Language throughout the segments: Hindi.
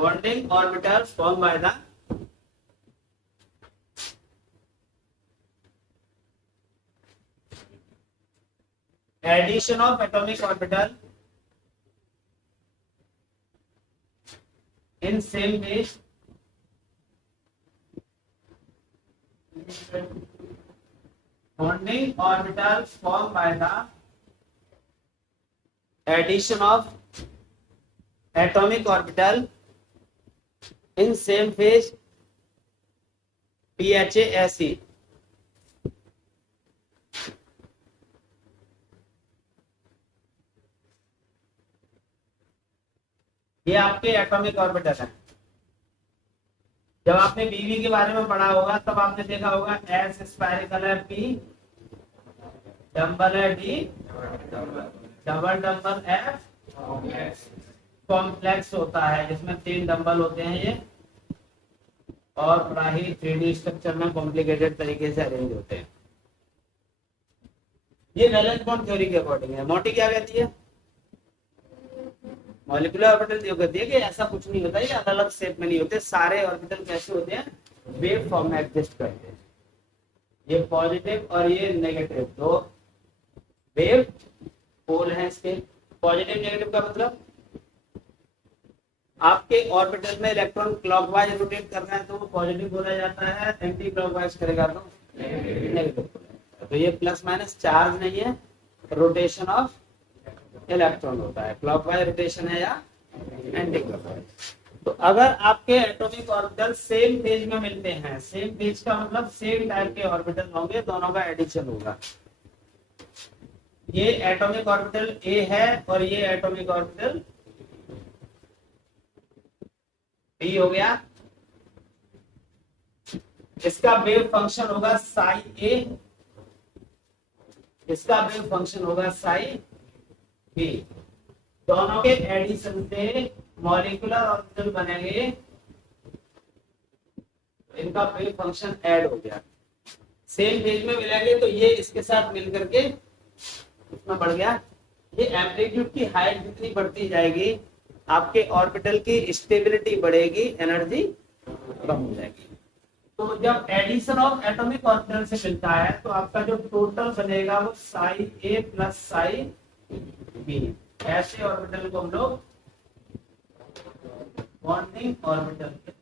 bonding orbitals formed by the addition of atomic orbital in same phase bonding orbitals formed by the addition of atomic orbital in same phase PHASE. ये आपके एटॉमिक ऑर्बिटल है। जब आपने बीवी के बारे में पढ़ा होगा तब आपने देखा होगा एस स्पायरिकल है, पी डबल है, D double double F complex होता है जिसमें 3 डबल होते हैं ये, और बड़ा ही 3D स्ट्रक्चर में कॉम्प्लिकेटेड तरीके से अरेंज होते हैं। ये वैलेंस बॉन्ड थ्योरी के अकॉर्डिंग है। मोटी क्या कहती है? मॉलिक्यूलर ऑर्बिटल जो कहती है कि ऐसा कुछ नहीं होता, ये अलग अलग शेप में नहीं होते, सारे ऑर्बिटल कैसे होते हैं? वेव फॉर्म में एग्जिस्ट करते हैं। ये पॉजिटिव और ये नेगेटिव दो वेव पोल हैं इसके। पॉजिटिव नेगेटिव का मतलब आपके ऑर्बिटल में इलेक्ट्रॉन क्लॉकवाइज रोटेट कर रहा है तो वो पॉजिटिव बोला जाता है, एंटी क्लॉकवाइज करेगा तो नेगेटिव बोला जाता है। तो ये प्लस माइनस चार्ज नहीं है, रोटेशन ऑफ इलेक्ट्रॉन होता है। क्लॉकवाइज रोटेशन है या एंटी क्लॉकवाइज। तो अगर आपके एटॉमिक ऑर्बिटल सेम फेज में मिलते हैं, सेम फेज का मतलब सेम टाइप के ऑर्बिटल होंगे, दोनों का एडिशन होगा। ये एटॉमिक ऑर्बिटल ए है और ये एटॉमिक ऑर्बिटल बी हो गया। इसका वेव फंक्शन होगा साई ए, इसका वेव फंक्शन होगा साई बी। दोनों के एडिशन से मॉलिक्यूलर ऑर्बिटल बनेंगे, इनका वेव फंक्शन ऐड हो गया। सेम फेज में मिलेंगे तो ये इसके साथ मिलकर के इतना बढ़ गया। ये एम्पलीट्यूड की हाइट जितनी बढ़ती जाएगी आपके ऑर्बिटल की स्टेबिलिटी बढ़ेगी, एनर्जी कम हो जाएगी। तो जब एडिशन ऑफ एटॉमिक ऑर्बिटल से मिलता है तो आपका जो टोटल बनेगा वो साई ए प्लस साई बी। ऐसे ऑर्बिटल को हम लोग बॉन्डिंग ऑर्बिटल कहते हैं।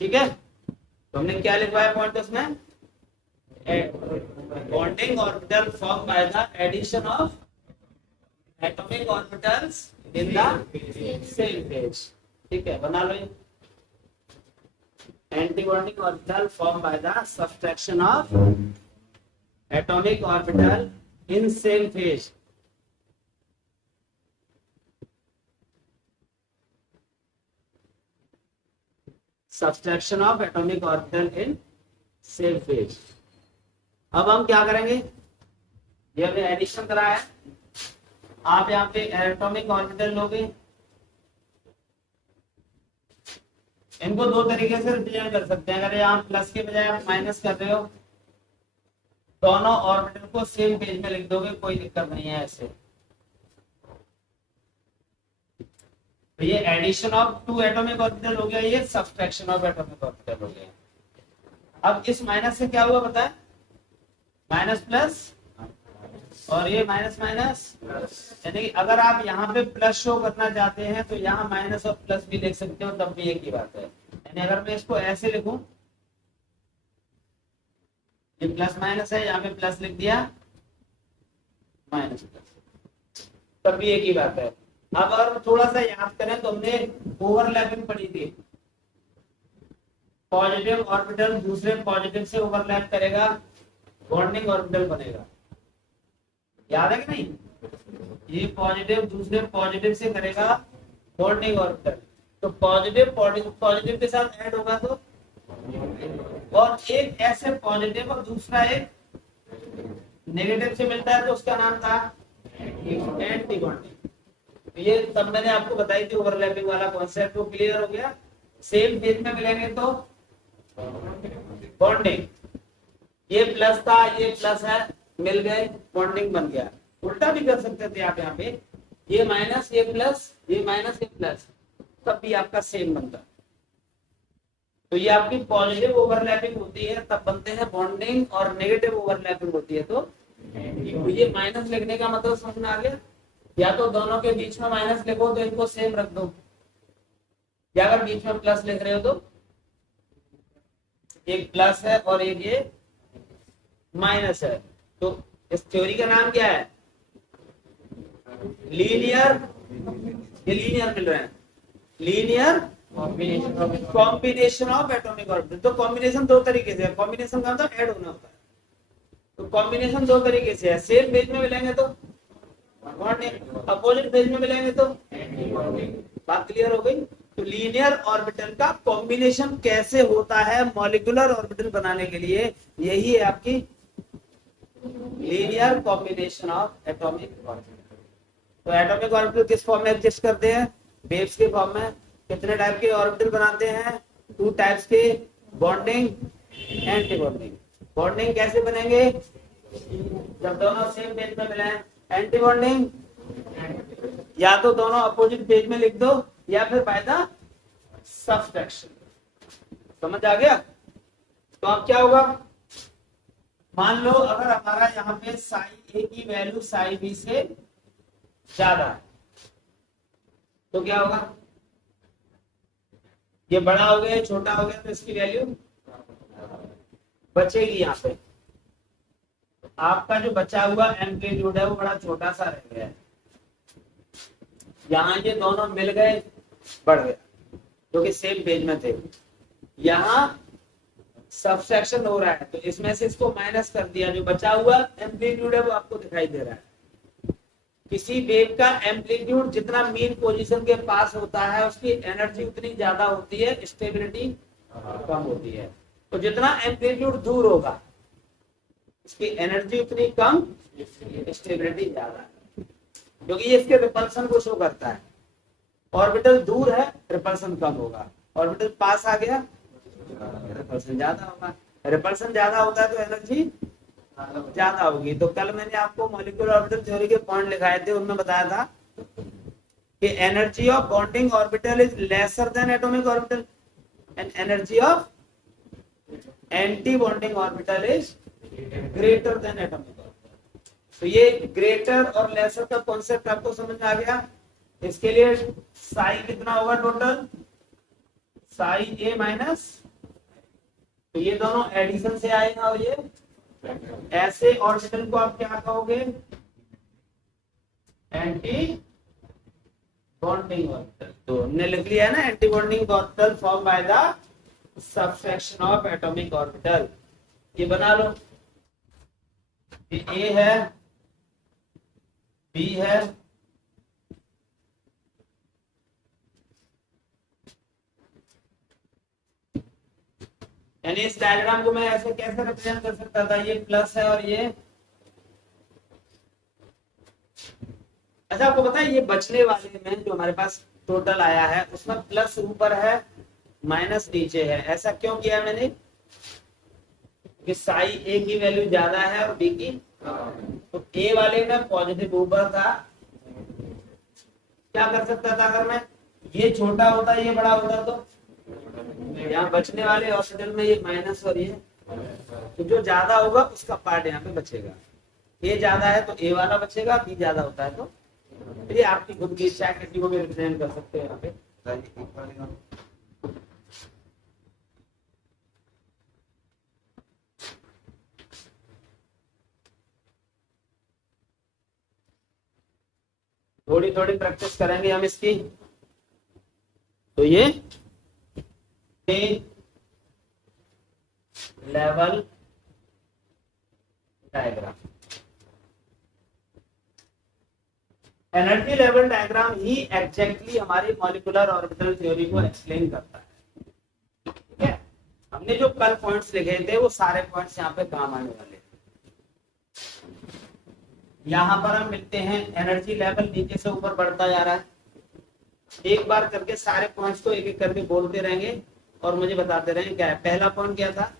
ठीक है, तो हमने क्या लिखवाया पॉइंट उसमें? Bonding orbital form by the addition of atomic orbitals in the same phase. ठीक है, बना लो। Anti bonding orbital form by the subtraction of atomic orbital in same phase. Subtraction of atomic orbital in same phase. अब हम क्या करेंगे? ये हमने एडिशन कराया है, आप यहाँ पे एटॉमिक ऑर्बिटल लोगे, इनको दो तरीके से रिप्रेजेंट कर सकते हैं। अगर यहाँ प्लस के बजाय आप माइनस कर रहे हो, दोनों ऑर्बिटल को सेम पेज में लिख दोगे, कोई दिक्कत नहीं है ऐसे। तो ये एडिशन ऑफ 2 एटॉमिक ऑर्बिटल हो गया, ये सब्सट्रैक्शन ऑफ एटॉमिक ऑर्बिटल हो गया। अब इस माइनस से क्या हुआ पता है? माइनस प्लस और ये माइनस माइनस, यानी कि अगर आप यहाँ पे प्लस शो करना चाहते हैं तो यहाँ माइनस और प्लस भी लिख सकते हो, तब भी एक ही बात है। यानी अगर मैं इसको ऐसे लिखूं, ये प्लस माइनस है, यहाँ पे प्लस लिख दिया, माइनस प्लस, तब भी एक ही बात है। अब अगर थोड़ा सा याद करें तो हमने ओवरलैपिंग पढ़ी थी। पॉजिटिव ऑर्बिटल दूसरे पॉजिटिव से ओवरलैप करेगा, बॉन्डिंग ऑर्बिटल बनेगा। याद है कि नहीं? ये पॉजिटिव दूसरे पॉजिटिव से करेगा बॉन्डिंग ऑर्बिटल, तो पॉजिटिव पॉजिटिव के साथ ऐड होगा तो, और एक ऐसे पॉजिटिव और दूसरा एक नेगेटिव से मिलता है तो उसका नाम था एंटी बॉन्डिंग। तो ये तब मैंने आपको बताई थी ओवरलैपिंग वाला कॉन्सेप्ट, वो क्लियर हो गया। सेम फेज में मिलेंगे तो बॉन्डिंग, ये प्लस था ये प्लस है, मिल गए, बॉन्डिंग बन गया। उल्टा भी कर सकते थे आप, यहाँ पे ये माइनस ये प्लस, ये माइनस ये प्लस, तब भी आपका सेम बनता है। तो ये आपकी पॉजिटिव ओवरलैपिंग होती है तब बनते हैं बॉन्डिंग, और नेगेटिव ओवरलैपिंग होती है तो ये माइनस लिखने का मतलब समझ में आ गया। या तो दोनों के बीच में माइनस लिखो तो इनको सेम रख दो, या अगर बीच में प्लस लिख रहे हो तो एक प्लस है और एक ये माइनस है। तो इस थ्योरी का नाम क्या है? लीनियर, ये लीनियर मिल रहे हैं, linear combination of atomic orbital. तो कॉम्बिनेशन दो तरीके से है, कॉम्बिनेशन का मतलब ऐड होना होता है। तो कॉम्बिनेशन दो तरीके से है, सेम पेज में मिलेंगे तो बॉन्डिंग, अपोजिट पेज में मिलेंगे तो बात क्लियर हो गई। तो लीनियर ऑर्बिटल का कॉम्बिनेशन कैसे होता है मॉलिक्यूलर ऑर्बिटल बनाने के लिए, यही है आपकी linear combination of atomic orbital. तो एटॉमिक ऑर्बिटल किस फॉर्म में एग्जिस्ट करते हैं? वेव्स के फॉर्म में। कितने टाइप के ऑर्बिटल बनाते हैं? 2 टाइप्स के, बॉन्डिंग, एंटी बॉन्डिंग। बॉन्डिंग कैसे बनेंगे? जब दोनों सेम पेज में मिले। एंटी बॉन्डिंग या तो दोनों अपोजिट पेज में लिख दो या फिर बाय द सब्सट्रैक्शन। समझ आ गया? तो अब क्या होगा, मान लो अगर हमारा यहाँ पे साई ए की वैल्यू साई बी से ज्यादा है तो क्या होगा? ये बड़ा हो गया, छोटा हो गया, तो इसकी वैल्यू बचेगी यहाँ पे। आपका जो बचा हुआ एम्पलीट्यूड है वो बड़ा छोटा सा रह गया है। यहाँ ये दोनों मिल गए, बढ़ गया, क्योंकि सेम पेज में थे। यहाँ सब्सट्रैक्शन हो रहा है तो इसमें से इसको माइनस कर दिया, जो बचा हुआ एम्पलीट्यूड है वो आपको दिखाई दे रहा है। किसी वेव का एम्पलीट्यूड जितना मीन पोजीशन के पास होता है उसकी एनर्जी उतनी ज्यादा होती है, स्टेबिलिटी कम होती है। तो जितना एम्पलीट्यूड दूर होगा इसकी एनर्जी उतनी कम, स्टेबिलिटी ज्यादा, क्योंकि ये इसके रिपल्सन को शो करता है। ऑर्बिटल दूर है, रिपल्सन कम होगा। ऑर्बिटल पास आ गया, रिपल्सन ज्यादा होगा। रिपल्सन ज्यादा होता है तो एनर्जी ज्यादा होगी। तो कल मैंने आपको मॉलिक्यूलर ऑर्बिटल थ्योरी के पॉइंट लिखाए थे, उनमें बताया था कि energy of bonding orbital is lesser than atomic orbital and energy of anti bonding orbital is greater than atomic orbital. तो ये ग्रेटर और लेसर का कॉन्सेप्ट आपको समझ में आ गया। इसके लिए साई कितना होगा टोटल? साई ए माइनस, तो ये दोनों एडिशन से आएगा। और ये ऐसे ऑर्बिटल को आप क्या कहोगे? Anti bonding orbital. तो हमने लिख लिया है ना, anti bonding orbital form by the subtraction of atomic orbital. ये बना लो, ये ए है, बी है, यानी इस डायग्राम को मैं ऐसे कैसे रिप्रेजेंट कर सकता था? ये प्लस है और ये, अच्छा आपको पता है ये बचने वाले में जो हमारे पास टोटल आया है उसमें प्लस ऊपर है, माइनस नीचे है। ऐसा क्यों किया मैंने? कि साई ए की वैल्यू ज्यादा है और बी की, तो ए वाले में पॉजिटिव ऊपर था। क्या कर सकता था अगर मैं ये छोटा होता ये बड़ा होता? तो यहाँ बचने वाले ऑर्बिटल में ये माइनस और ये, तो जो ज्यादा होगा उसका पार्ट यहाँ पे बचेगा। ए ज्यादा है तो ए वाला बचेगा, बी ज्यादा होता है तो ये आपकी खुद की इच्छा, किसी को भी रिप्रेजेंट कर सकते हैं यहाँ पे। थोड़ी थोड़ी प्रैक्टिस करेंगे हम इसकी। तो ये level diagram, energy level diagram ही एग्जैक्टली हमारी मॉलिक्यूलर ऑर्बिटल थ्योरी को एक्सप्लेन करता है। ठीक है, हमने जो कल पॉइंट्स लिखे थे वो सारे पॉइंट्स यहाँ पे काम आने वाले। यहाँ पर हम मिलते हैं, एनर्जी लेवल नीचे से ऊपर बढ़ता जा रहा है। एक बार करके सारे पॉइंट्स को एक एक करके बोलते रहेंगे और मुझे बताते रहेंगे क्या है। पहला पॉइंट क्या था?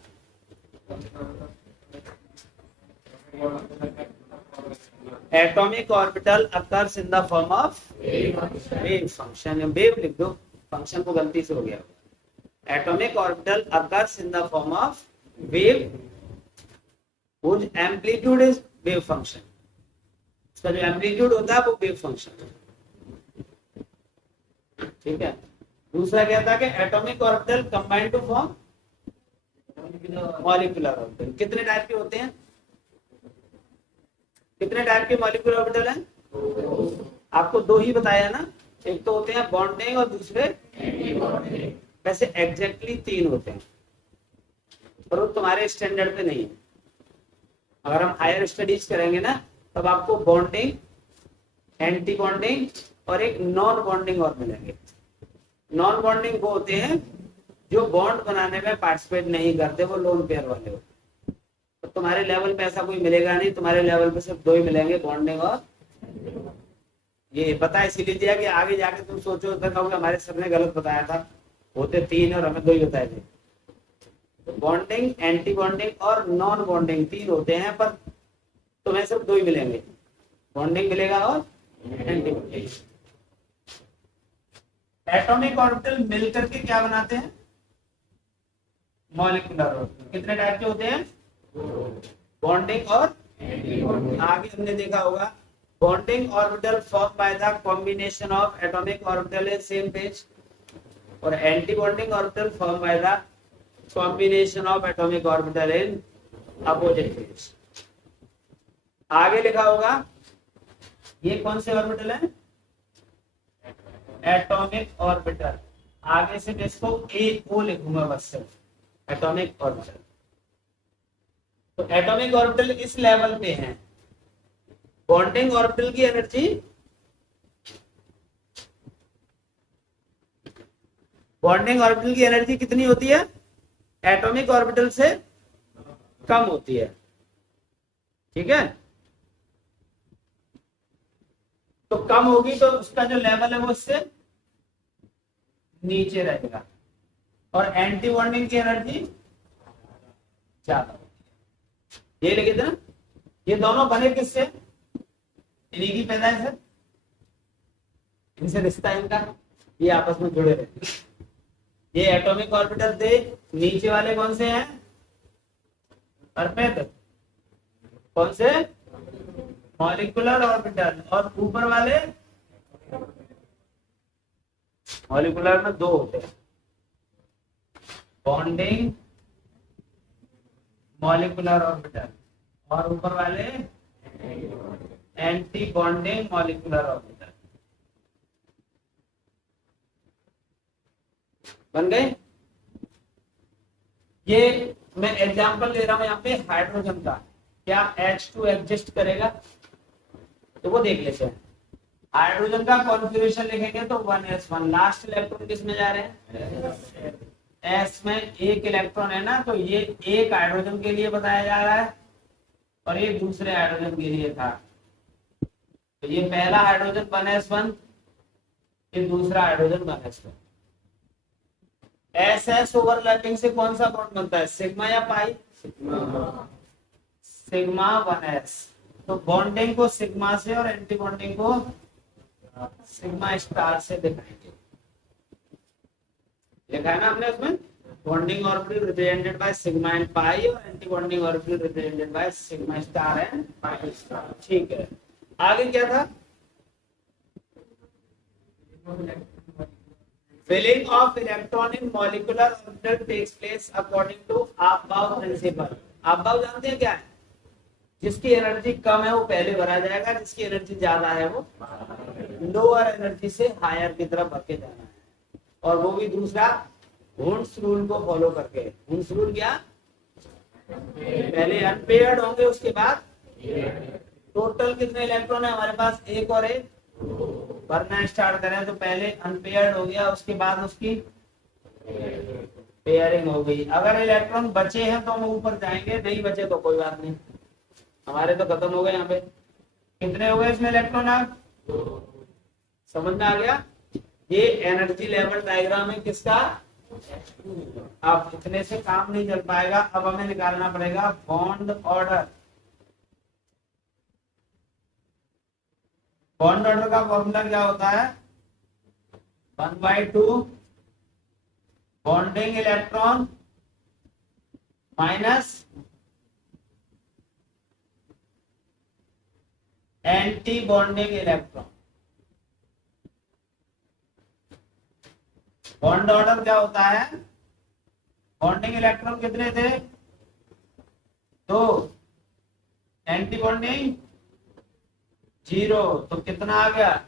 Atomic orbital occurs in the form of wave function. Wave लिख दो, फंक्शन को गलती से हो गया। Atomic orbital occurs in the form of wave whose amplitude is wave function. उसका जो एम्पलीट्यूड होता है वो वेव फंक्शन है, ठीक है। दूसरा क्या था कि atomic orbital combine to form molecular orbital. कितने टाइप के होते हैं? कितने टाइप के मॉलिक्यूलर ऑर्बिटल हैं? आपको दो ही बताया ना, एक तो होते हैं बॉन्डिंग और दूसरे वैसे एग्जैक्टली 3 होते हैं, पर वो तुम्हारे स्टैंडर्ड पे नहीं है। अगर हम हायर स्टडीज करेंगे ना तब आपको बॉन्डिंग, एंटी बॉन्डिंग और एक नॉन बॉन्डिंग और मिलेंगे। नॉन बॉन्डिंग वो होते हैं जो बॉन्ड बनाने में पार्टिसिपेट नहीं करते, वो लोन पेयर वाले होते हैं। तो तुम्हारे लेवल पे ऐसा कोई मिलेगा नहीं, तुम्हारे लेवल पे सिर्फ 2 ही मिलेंगे, बॉन्डिंग और ये पता इसीलिए दिया कि आगे जाके तुम सोचो तो कहोगे हमारे सर ने गलत बताया था, होते 3 और हमें 2 ही बताए थे। तो बॉन्डिंग, एंटी बॉन्डिंग और नॉन बॉन्डिंग 3 होते हैं, पर तुम्हें सिर्फ 2 ही मिलेंगे, बॉन्डिंग मिलेगा और एंटी बॉन्डिंग। एटॉमिक ऑर्बिटल मिलकर के क्या बनाते हैं? Molecular orbital. कितने टाइप के होते हैं? बॉन्डिंग और आगे हमने देखा होगा bonding orbital form by the combination of atomic orbital in same page और anti bonding orbital form by the combination of atomic orbital in opposite page. आगे लिखा होगा ये कौन से ऑर्बिटल है? Atomic orbital. आगे से मैं इसको AO लिखूंगा बस सिर्फ एटॉमिक ऑर्बिटल। तो एटॉमिक ऑर्बिटल इस लेवल पे हैं। बॉन्डिंग ऑर्बिटल की एनर्जी, बॉन्डिंग ऑर्बिटल की एनर्जी कितनी होती है? एटॉमिक ऑर्बिटल से कम होती है, ठीक है। तो कम होगी तो उसका जो लेवल है वो उससे नीचे रहेगा और एंटी बॉन्डिंग की एनर्जी ज्यादा होती है। ये लिखे थे ना, ये दोनों बने किससे? इन्हीं की पैदाइश है, इनसे रिश्ता है इनका, ये आपस में जुड़े रहते हैं। ये एटॉमिक ऑर्बिटल थे, नीचे वाले कौन से हैं? अर्पित। कौन से? Molecular orbital. और ऊपर वाले मॉलिक्यूलर में 2 होते हैं, बॉन्डिंग मॉलिक्यूलर ऑर्बिटल और ऊपर वाले एंटी बॉन्डिंग मॉलिक्यूलर ऑर्बिटल। बन गए? ये मैं एग्जांपल ले रहा हूं यहाँ पे हाइड्रोजन का। क्या H2 एग्जिस्ट करेगा? तो वो देख लेते हैं। हाइड्रोजन का कॉन्फ़िगरेशन लिखेंगे तो 1s1। लास्ट इलेक्ट्रॉन किस में जा रहे हैं? S में एक इलेक्ट्रॉन है ना, तो ये एक हाइड्रोजन के लिए बताया जा रहा है और ये दूसरे हाइड्रोजन के लिए था। तो ये पहला हाइड्रोजन 1s1, ये दूसरा हाइड्रोजन 1s2। SS ओवरलैपिंग से कौन सा बॉन्ड बनता है? सिग्मा या पाई? Sigma 1s। तो बॉन्डिंग को सिग्मा से और एंटी बॉन्डिंग को सिग्मा स्टार से दिखाएंगे। लिखा है ना हमने उसमें, bonding orbital represented by sigma and pi और anti bonding orbital represented by sigma star and pi star. ठीक है, आगे क्या था? Filling of electron in molecular orbital takes place according to aufbau principle. Aufbau जानते हैं क्या है? जिसकी एनर्जी कम है वो पहले भरा जाएगा, जिसकी एनर्जी ज्यादा है वो लोअर एनर्जी से हायर की तरफ बढ़ के जाना है। और वो भी दूसरा हुंस रूल को फॉलो करके। हुंस रूल क्या? पहले अनपेयर्ड होंगे, उसके बाद टोटल कितने इलेक्ट्रॉन है हमारे पास? एक और एक। भरना स्टार्ट करें तो पहले अनपेयर्ड हो गया, उसके बाद उसकी पेयरिंग हो गई। अगर इलेक्ट्रॉन बचे हैं तो हम ऊपर जाएंगे, नहीं बचे तो कोई बात नहीं, हमारे तो खत्म हो गए। यहाँ पे कितने हो गए इसमें इलेक्ट्रॉन? आप समझ में आ गया? ये एनर्जी लेवल डायग्राम है किसका? अब इतने से काम नहीं चल पाएगा, अब हमें निकालना पड़ेगा बॉन्ड ऑर्डर। बॉन्ड ऑर्डर का फॉर्मूला क्या होता है? 1/2 bonding electron minus anti bonding electron. Bond order क्या होता है? बॉन्डिंग इलेक्ट्रॉन कितने थे? 2, एंटी बॉन्डिंग 0, तो कितना आ गया?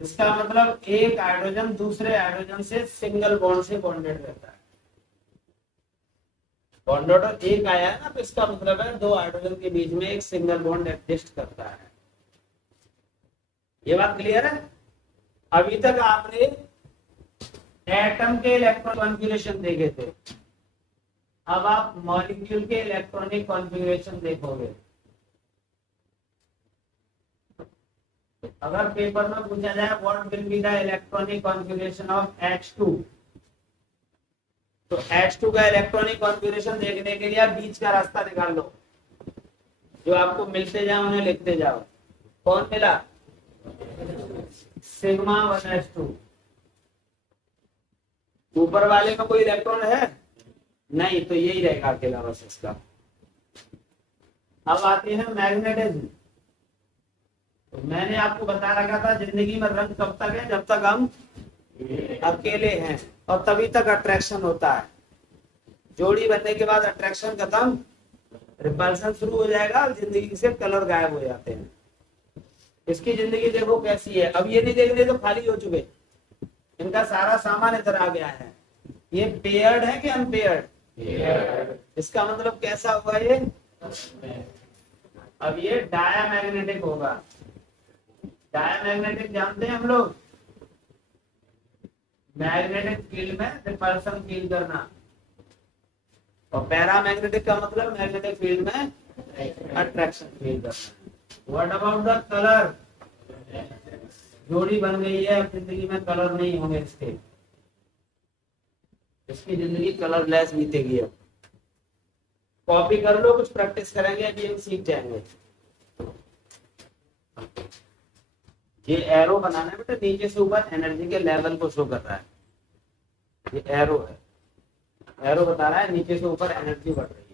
इसका मतलब एक हाइड्रोजन दूसरे हाइड्रोजन से सिंगल बॉन्ड से बॉन्डेड रहता है। बॉन्ड ऑर्डर एक आया है ना, तो इसका मतलब है 2 हाइड्रोजन के बीच में एक सिंगल बॉन्ड एग्जिस्ट करता है। ये बात क्लियर है? अभी तक आपने एटम के इलेक्ट्रॉन कॉन्फ़िगरेशन देखे थे, अब आप मॉलिक्यूल के इलेक्ट्रॉनिक कॉन्फ़िगरेशन देखोगे। अगर पेपर में पूछा जाए what will be the electronic configuration of H2, तो H2 का इलेक्ट्रॉनिक कॉन्फ़िगरेशन देखने के लिए आप बीच का रास्ता निकाल लो। जो आपको मिलते जाओ उन्हें लिखते जाओ। कौन मिला? Sigma 1s2। ऊपर वाले में कोई इलेक्ट्रॉन है नहीं, तो यही रहेगा अकेला बस इसका। अब आते हैं मैग्नेटिज्म। तो मैंने आपको बता रखा था जिंदगी में रंग कब तक है? जब तक हम अकेले हैं, और तभी तक अट्रैक्शन होता है। जोड़ी बनने के बाद अट्रैक्शन खत्म, रिपल्शन शुरू हो जाएगा, जिंदगी से कलर गायब हो जाते हैं। इसकी जिंदगी देखो कैसी है। अब ये नहीं देख रहे तो खाली हो चुके, इनका सारा सामान इधर आ गया है। ये पेयर्ड है कि अनपेयर्ड? इसका मतलब कैसा हुआ ये? अब ये डायामैग्नेटिक होगा। डायामैग्नेटिक जानते हैं हम लोग, मैग्नेटिक फील्ड में रिपल्शन फील करना, और पैरामैग्नेटिक का मतलब मैग्नेटिक फील्ड में अट्रैक्शन फील करना। What about the colour? जोड़ी बन गई है, अब जिंदगी में कलर नहीं होंगे इसके, इसकी जिंदगी कलरलेस बीतेगी। अब कॉपी कर लो, कुछ प्रैक्टिस करेंगे, अभी हम सीख जाएंगे। ये एरो बनाना है बेटा, नीचे से ऊपर एनर्जी के लेवल को शो कर रहा है। ये एरो है, एरो बता रहा है नीचे से ऊपर एनर्जी बढ़ रही है।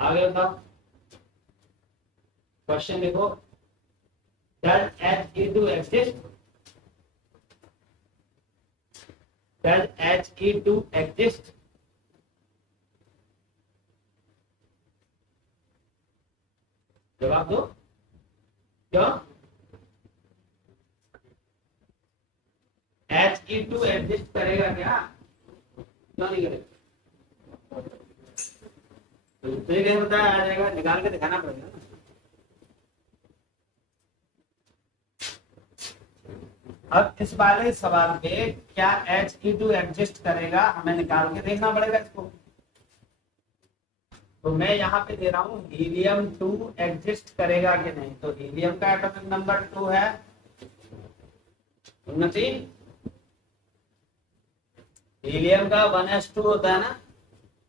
आगे बताओ, क्वेश्चन देखो। Does He2 exist? Does He2 exist? जवाब दो। क्यों? He2 एग्जिस्ट करेगा क्या? क्यों नहीं करेगा? तो बताया आ जाएगा, निकाल के दिखाना पड़ेगा ना। अब इस वाले सवाल पे क्या He2 एग्जिस्ट करेगा, हमें निकाल के देखना पड़ेगा इसको। तो मैं यहाँ पे दे रहा हूँ हीलियम 2 एग्जिस्ट करेगा कि नहीं। तो हीलियम का एटॉमिक नंबर 2 है, उन्नति। हीलियम का 1s2 होता है ना,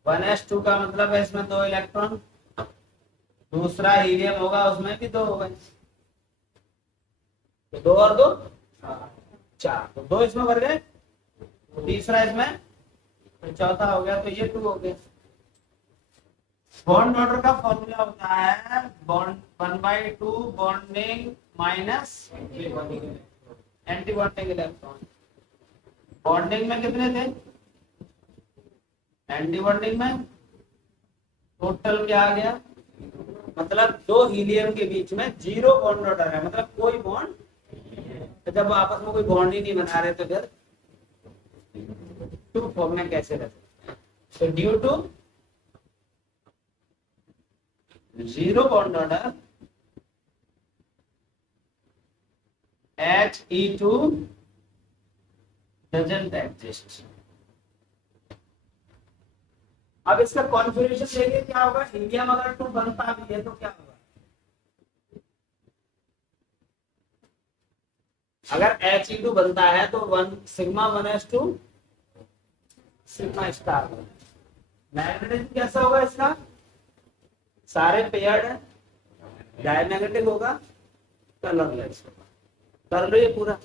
1s2 का मतलब है इसमें 2 इलेक्ट्रॉन। दूसरा हीलियम होगा उसमें भी 2 होगा, तो 2 और 2 4, तो 2 इसमें भर गए, तीसरा इसमें, तो चौथा हो गया, तो ये 2 हो गया। बॉन्ड ऑर्डर का फॉर्मूला होता है bond 1/2 bonding minus anti bonding electron. Bonding में कितने थे, एंटी बॉन्डिंग में टोटल क्या आ गया, मतलब 2 हीलियम के बीच में 0 बॉन्ड ऑर्डर है, मतलब कोई बॉन्ड, तो जब आपस में कोई बॉन्ड ही नहीं बना रहे तो फिर 2 फॉर्म में कैसे रहते। तो due to 0 bond order He2 doesn't exist। अब इसका कॉन्फ़िगरेशन देखिए क्या होगा। हीलियम अगर 2 बनता भी है तो क्या होगा, अगर He2 बनता है तो 1 sigma 1s2 sigma star. Magnetism कैसा होगा इसका, सारे पेयर्ड है, डायमैग्नेटिक होगा, कलरलेस होगा। कर लो ये पूरा।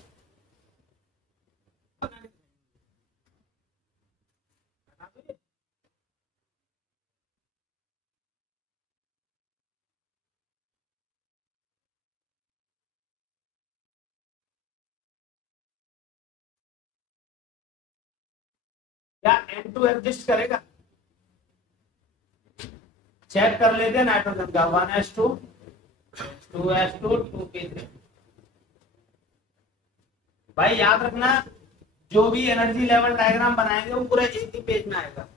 क्या N2 एग्जिस्ट करेगा, चेक कर लेते हैं नाइट्रोजन का। 1s2 2s2 2p3। भाई याद रखना, जो भी एनर्जी लेवल डायग्राम बनाएंगे वो पूरा एक ही पेज में आएगा।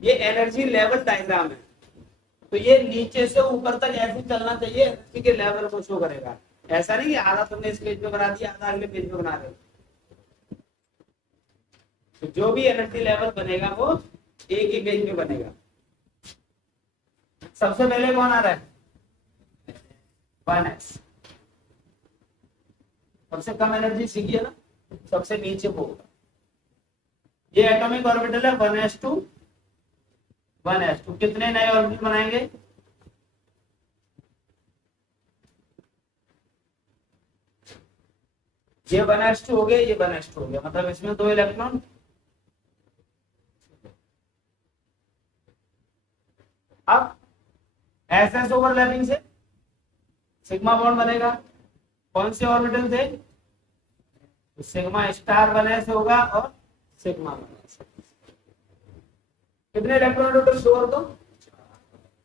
ये एनर्जी लेवल डायग्राम है, तो ये नीचे से ऊपर तक ऐसे चलना चाहिए, एनर्जी के लेवल को शो करेगा। ऐसा नहीं कि आधा तुमने इस पेज पे बना दिया, आधा अगले पेज पे बना रहे हो। तो जो भी एनर्जी लेवल बनेगा वो एक ही पेज पे बनेगा। सबसे पहले कौन आ रहा है, 1s। सबसे कम एनर्जी सीखी है ना, सबसे नीचे वो होगा। ये एटॉमिक ऑर्बिटल है 1s2 1s2। कितने नए ऑर्बिटल बनाएंगे, ये 1s2 हो गया, ये 1s2 हो गया, मतलब इसमें 2 इलेक्ट्रॉन। अब एसएस ओवरलैपिंग से सिग्मा बॉन्ड बनेगा। कौन से ऑर्बिटल थे, तो सिग्मा स्टार 1s होगा और सिग्मा 1s। कितने इलेक्ट्रॉन टोटल, 2 और 2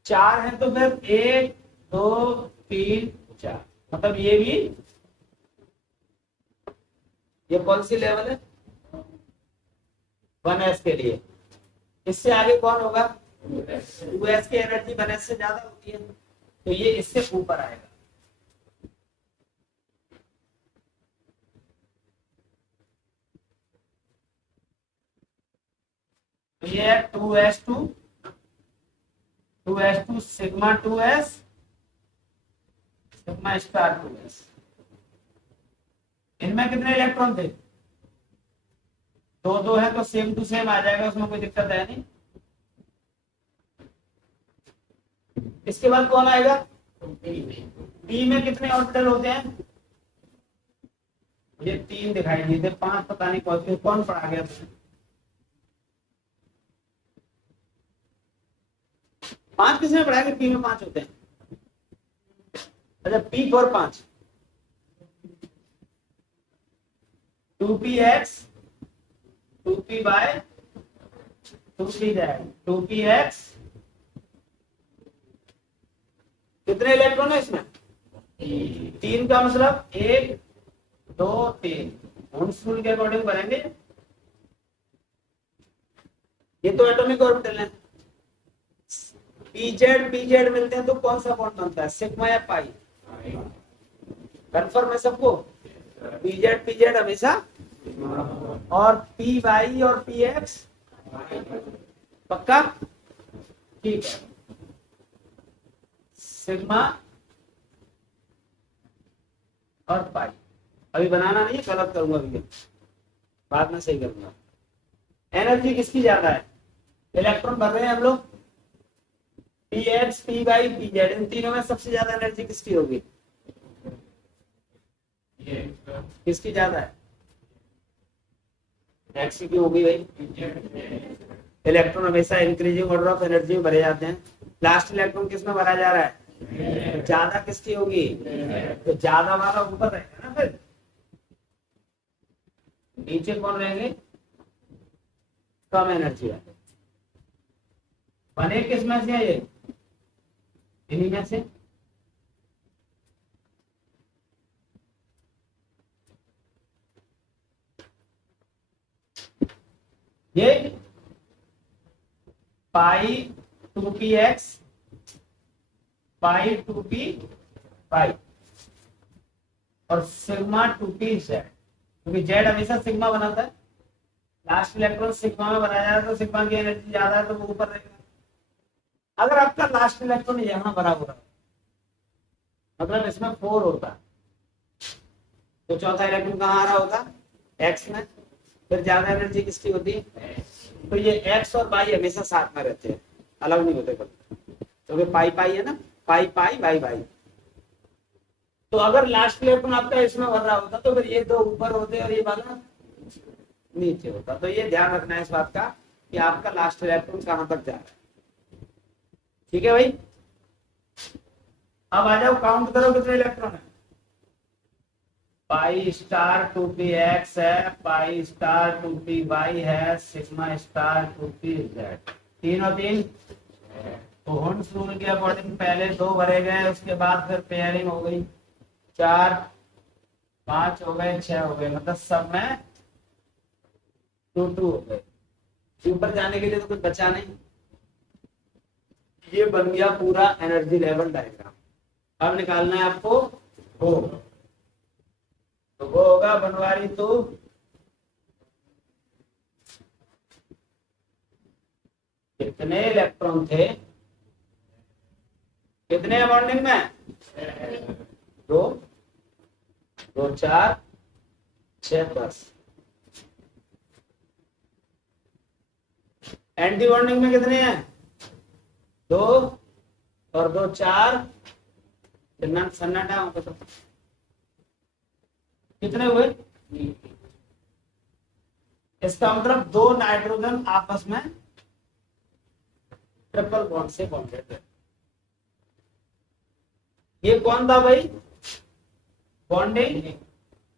4 हैं, तो फिर 1 2 3 4, मतलब ये भी, ये कौन सी लेवल है, 1s के लिए। इससे आगे कौन होगा, 2s की एनर्जी 1s से ज्यादा होती है, तो ये इससे ऊपर आएगा। तो ये है 2s2 sigma 2s sigma star 2s। इनमें कितने इलेक्ट्रॉन थे, 2 है, तो सेम टू सेम आ जाएगा, उसमें कोई दिक्कत है नहीं। इसके बाद कौन आएगा, पी में कितने ऑर्बिटल होते हैं, ये 3 दिखाई दिए थे, 5 पता नहीं कौन पढ़ा गया। 5 किसने पढ़ाया कि पी में 5 होते हैं, अच्छा P for 5, 2px 2p bye 2p 2px। कितने इलेक्ट्रॉन है इसमें, 3 का मतलब 1 2 3। ओम्स रूल के अकॉर्डिंग बनेंगे। ये तो एटॉमिक ऑर्बिटल है। पीजेड मिलते हैं तो कौन सा बॉन्ड बनता है, सिग्मा या पाई, कंफर्म है सबको। पीजेड हमेशा, और पी वाई और पी एक्स पक्का। ठीक है, सिग्मा और पाई। अभी बनाना नहीं है, गलत करूंगा अभी, बाद में सही करूंगा। एनर्जी किसकी ज्यादा है? इलेक्ट्रॉन भर रहे हैं हम लोग, p x p y p z, इन तीनों में सबसे ज्यादा एनर्जी किसकी होगी? किसकी ज्यादा है? एक्स की क्यों होगी भाई? इलेक्ट्रॉन हमेशा इंक्रीजिंग ऑर्डर ऑफ एनर्जी में भरे जाते हैं, लास्ट इलेक्ट्रॉन किस में भरा जा रहा है? ज्यादा किसकी होगी? तो ज्यादा वाला ऊपर रहेगा ना, फिर नीचे कौन रहेंगे? कम एनर्जी वाले। बने किस में से है ये? इन्हीं में से। ये पाई 2px पाई 2p पाई और सिग्मा 2p जेड, क्योंकि जेड हमेशा सिग्मा बनाता है, लास्ट इलेक्ट्रॉन सिग्मा में बनाया जाए तो सिग्मा की एनर्जी ज्यादा है तो वो ऊपर रहेगा। अगर आपका लास्ट इलेक्ट्रॉन यहाँ भरा हुआ है, मतलब इसमें 4 होता है, तो चौथा इलेक्ट्रॉन कहाँ आ रहा होता? एक्स में, फिर ज्यादा एनर्जी किसकी होती है? तो ये एक्स और वाई हमेशा साथ में रहते हैं, अलग नहीं होते कभी, क्योंकि पाई पाई है ना, पाई पाई वाई वाई। तो अगर लास्ट इलेक्ट्रॉन आपका इसमें भर रहा होता तो फिर ये दो ऊपर होते और ये वाला नीचे होता। तो ये ध्यान रखना है इस बात का कि आपका लास्ट इलेक्ट्रॉन कहां तक जा रहा है। ठीक है भाई, अब आ जाओ, काउंट करो कितने इलेक्ट्रॉन है। पाई स्टार 2px है, पाई स्टार 2py है, सिग्मा स्टार 2pz, 3 और 3। तो हुंड्स रूल के अकॉर्डिंग पहले 2 भरे गए, उसके बाद फिर पेयरिंग हो गई, 4 5 हो गए, 6 हो गए, मतलब सब में 2 2 हो गए। ऊपर जाने के लिए तो कुछ बचा नहीं। ये बन गया पूरा एनर्जी लेवल डायग्राम। अब निकालना है आपको वो, तो वो होगा बनवारी तो कितने इलेक्ट्रॉन थे, कितने बॉन्डिंग में? 2 2 4 6 10। एंटी बॉन्डिंग में कितने हैं? 2 और 2 4, सन्नाटा हो तो कितने हुए? इसका मतलब 2 नाइट्रोजन आपस में ट्रिपल बॉन्ड से बॉन्डेड है। ये कौन था भाई? बॉन्डिंग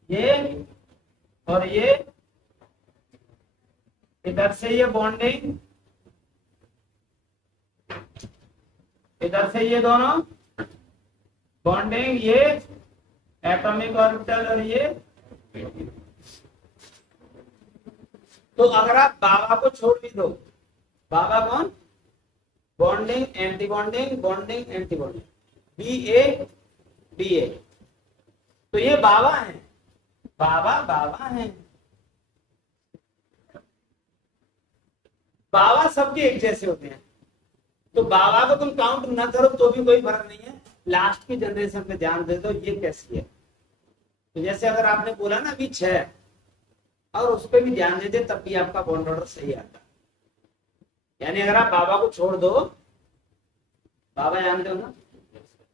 ये, और ये इधर से ये बॉन्डिंग, इधर से ये दोनों बॉन्डिंग, ये एटॉमिक ऑर्बिटल और ये। तो अगर आप बाबा को छोड़ भी दो, बाबा कौन? Bonding anti bonding, bonding anti bonding, B A, तो ये बाबा है, बाबा बाबा है। बाबा सबके एक जैसे होते हैं, तो बाबा को तुम काउंट ना करो तो भी कोई फर्क नहीं है, लास्ट की जनरेशन पे ध्यान दे दो ये कैसी है। तो जैसे अगर आपने बोला ना अभी 6 और उस पर भी ध्यान देते तब भी आपका बॉन्ड ऑर्डर सही आता। यानी अगर आप बाबा को छोड़ दो, बाबा जानते हो ना,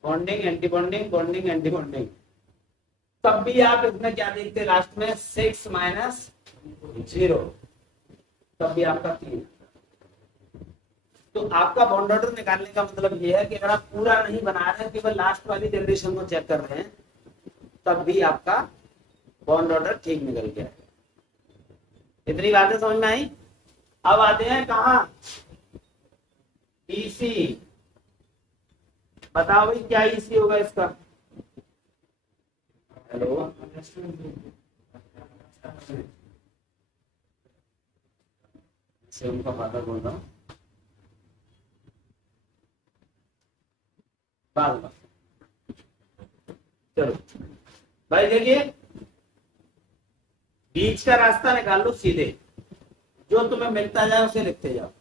bonding anti bonding, bonding anti bonding, तब भी आप इसमें क्या देखते लास्ट में 6 - 0, तब भी आपका 3। तो आपका बॉन्ड ऑर्डर निकालने का मतलब ये है कि अगर आप पूरा नहीं बना रहे हैं, केवल लास्ट वाली जनरेशन को चेक कर रहे हैं, तब भी आपका बॉन्ड ऑर्डर ठीक निकल गया है। इतनी बातें समझ में आई। अब आते हैं कहा? ईसी। बताओ भाई क्या ईसी होगा इसका? हेलो, से उनका फादर बोल रहा हूँ, चलो भाई देखिए, बीच का रास्ता निकाल लो सीधे, जो तुम्हें मिलता जाए उसे लिखते जाओ।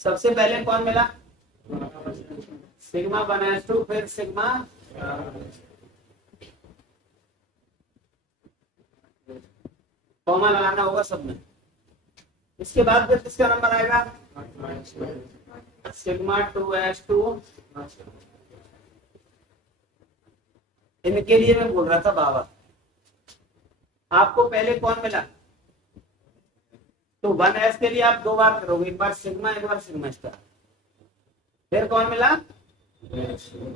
सबसे पहले कौन मिला? सिग्मा 1s2, फिर सिग्मा, कॉमा लगाना होगा सब में। इसके बाद फिर किसका नंबर आएगा? Sigma 2s2। इनके लिए मैं बोल रहा था बाबा, आपको पहले कौन मिला? तो 1s के लिए आप 2 बार करोगे, एक बार सिग्मा एक बार सिग्मा स्टार। फिर कौन मिला?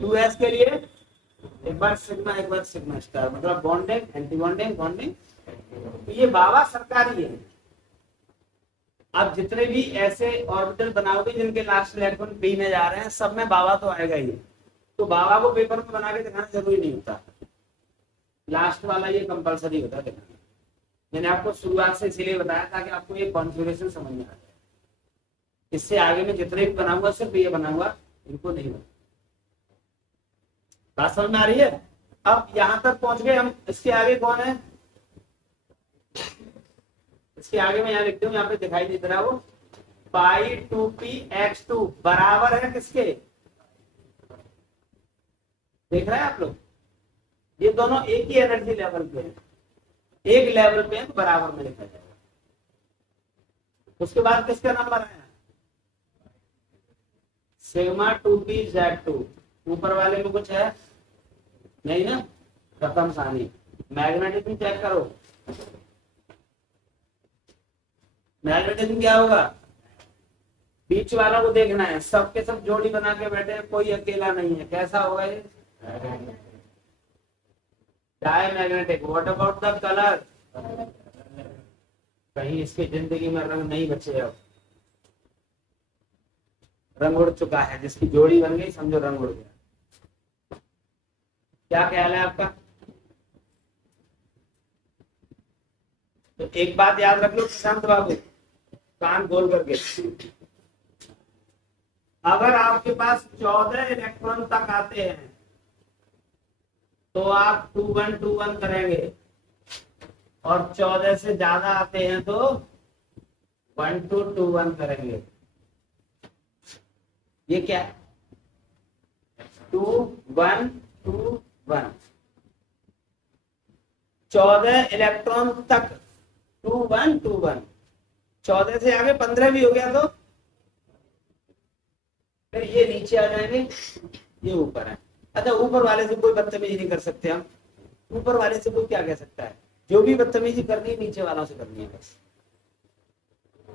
2s के लिए एक बार सिग्मा एक बार सिग्मा स्टार, मतलब बॉन्डिंग एंटी बॉन्डिंग बॉन्डिंग। तो ये बाबा सरकारी है। आप जितने भी ऐसे ऑर्बिटल बनाओगे जिनके लास्ट इलेक्ट्रॉन पी में जा रहे हैं, सब में बाबा तो आएगा ही। तो बाबा को पेपर में बना के दिखाना जरूरी नहीं होता, लास्ट वाला ये कंपलसरी होता है। मैंने आपको शुरुआत से इसीलिए बताया ताकि आपको ये कॉन्फ़िगरेशन समझ में आ जाए। इससे आगे में जितने भी बनाऊंगा सिर्फ ये बनाऊंगा, इनको नहीं बनाऊंगा। बात समझ में आ रही है? अब यहां तक पहुंच गए हम। इसके आगे कौन है? इसके आगे मैं यहाँ लिखती हूँ, यहाँ पे दिखाई नहीं दे रहा वो। पाई 2p(x2) बराबर है किसके? देख रहे हैं आप लोग? ये दोनों एक ही एनर्जी लेवल पे हैं, एक लेवल पे हैं, तो बराबर में लिखा जाएगा। उसके बाद किसका नंबर आया? Sigma 2pz2। ऊपर वाले में कुछ है नहीं ना? खत्म कहानी। मैग्नेटिज्म चेक करो। मैग्नेटिज्म क्या होगा? बीच वाला को देखना है, सबके सब जोड़ी बना के बैठे हैं, कोई अकेला नहीं है। कैसा होगा ये? Diamagnetic. What about the colour? कहीं इसकी जिंदगी में रंग नहीं बचे। अब रंग उड़ चुका है, जिसकी जोड़ी बन गई समझो रंग उड़ गया। क्या ख्याल है आपका? तो एक बात याद रख लो प्रशांत बाबू, कान खोल करके। अगर आपके पास 14 इलेक्ट्रॉन तक आते हैं तो आप 2-1-2-1 करेंगे, और 14 से ज्यादा आते हैं तो 1-2-2-1 करेंगे। ये क्या है? 2-1-2-1। 14 इलेक्ट्रॉन तक 2-1-2-1। 14 से आगे 15 भी हो गया तो फिर ये नीचे आ जाएंगे, ये ऊपर है। अच्छा, ऊपर वाले से कोई बदतमीजी नहीं कर सकते हम। ऊपर वाले से कोई क्या कह सकता है? जो भी बदतमीजी करनी है नीचे वालों से करनी है बस।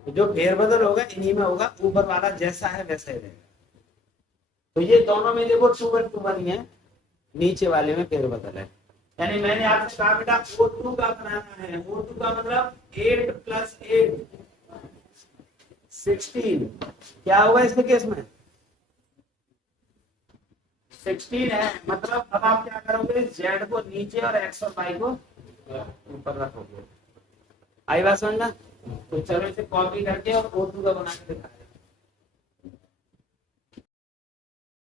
तो जो फेरबदल होगा इन्हीं में होगा, ऊपर वाला जैसा है वैसा ही रहेगा। तो ये दोनों में देखो 2-1-2-1 ही है, नीचे वाले में फेरबदल है। यानी मैंने आपसे कहा बेटा O2 का बनाना है। O2 का मतलब 8 + 8 16। क्या होगा इसके केस में? 16 है। मतलब अब आप क्या करोगे? Z को नीचे और X और Y को ऊपर रखोगे। आई बात समझना? तो चलो इसे कॉपी करके और O2 का बना के दिखाएं।